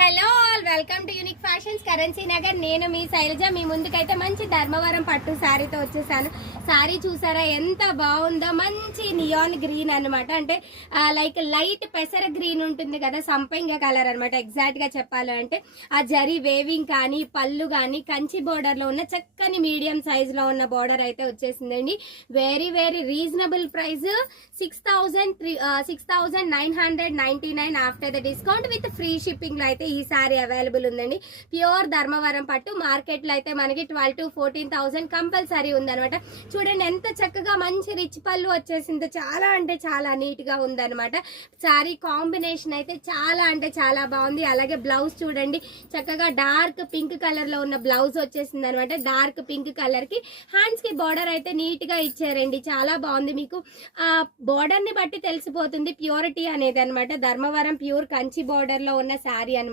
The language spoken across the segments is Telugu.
Hello all welcome to unique fashions Currency Nagar. నేను మీ శైలజ. మీ ముందుకైతే మంచి ధర్మవరం పట్టు శారీతో వచ్చేసాను. శారీ చూసారా ఎంత బాగుందో, మంచి నియాన్ గ్రీన్ అనమాట. అంటే లైక్ లైట్ పెసర గ్రీన్ ఉంటుంది కదా, సంపంగ కలర్ అనమాట. ఎగ్జాక్ట్ గా చెప్పాలంటే ఆ జరీ వేవింగ్ కానీ పళ్ళు కానీ కంచి బోర్డర్ లో ఉన్న చక్కని మీడియం సైజ్ లో ఉన్న బోర్డర్ అయితే వచ్చేసిందండి. Very very reasonable price 6,999 after the discount with free shipping లో అయితే ఈ సారీ అవైలబుల్ ఉందండి. ప్యూర్ ధర్మవరం పట్టు. మార్కెట్ లో అయితే మనకి 12,000 to 14,000 కంపల్సరీ ఉందనమాట. చూడండి ఎంత చక్కగా మంచి రిచ్ పళ్ళు వచ్చేసిందో, చాలా అంటే చాలా నీట్ గా ఉందనమాట. సారీ కాంబినేషన్ అయితే చాలా అంటే చాలా బాగుంది. అలాగే బ్లౌజ్ చూడండి, చక్కగా డార్క్ పింక్ కలర్ లో ఉన్న బ్లౌజ్ వచ్చేసింది అనమాట. డార్క్ పింక్ కలర్ కి హ్యాండ్స్ కి బార్డర్ అయితే నీట్ గా ఇచ్చారండి. చాలా బాగుంది. మీకు ఆ బార్డర్ ని బట్టి తెలిసిపోతుంది ప్యూరిటీ అనేది అనమాట. ధర్మవరం ప్యూర్ కంచి బార్డర్ లో ఉన్న శారీ అనమాట.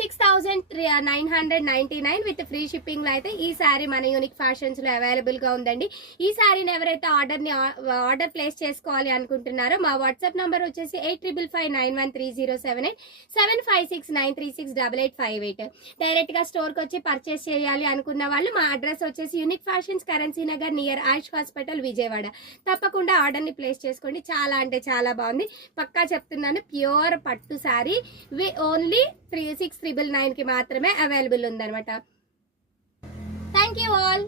6,999 విత్ ఫ్రీ షిప్పింగ్ లో అయితే ఈ శారీ మన యూనిక్ ఫ్యాషన్స్ లో అవైలబుల్ గా ఉందండి. ఈ శారీని ఎవరైతే ఆర్డర్ ప్లేస్ చేసుకోవాలి అనుకుంటున్నారో మా వాట్సాప్ నంబర్ వచ్చేసి 8555913078 7569368858. డైరెక్ట్ గా స్టోర్ కి వచ్చి పర్చేస్ చేయాలి అనుకున్న వాళ్ళు మా అడ్రస్ వచ్చేసి unique fashions Currency Nagar near Ayush hospital Vijayawada. తప్పకుండా ఆర్డర్ ని ప్లేస్ చేసుకోండి. చాలా అంటే చాలా బాగుంది. పక్కా చెప్తున్నాను, ప్యూర్ పట్టు శారీ ఓన్లీ 6,999 కి మాత్రమే అవైలబుల్ ఉందన్నమాట. Thank you all.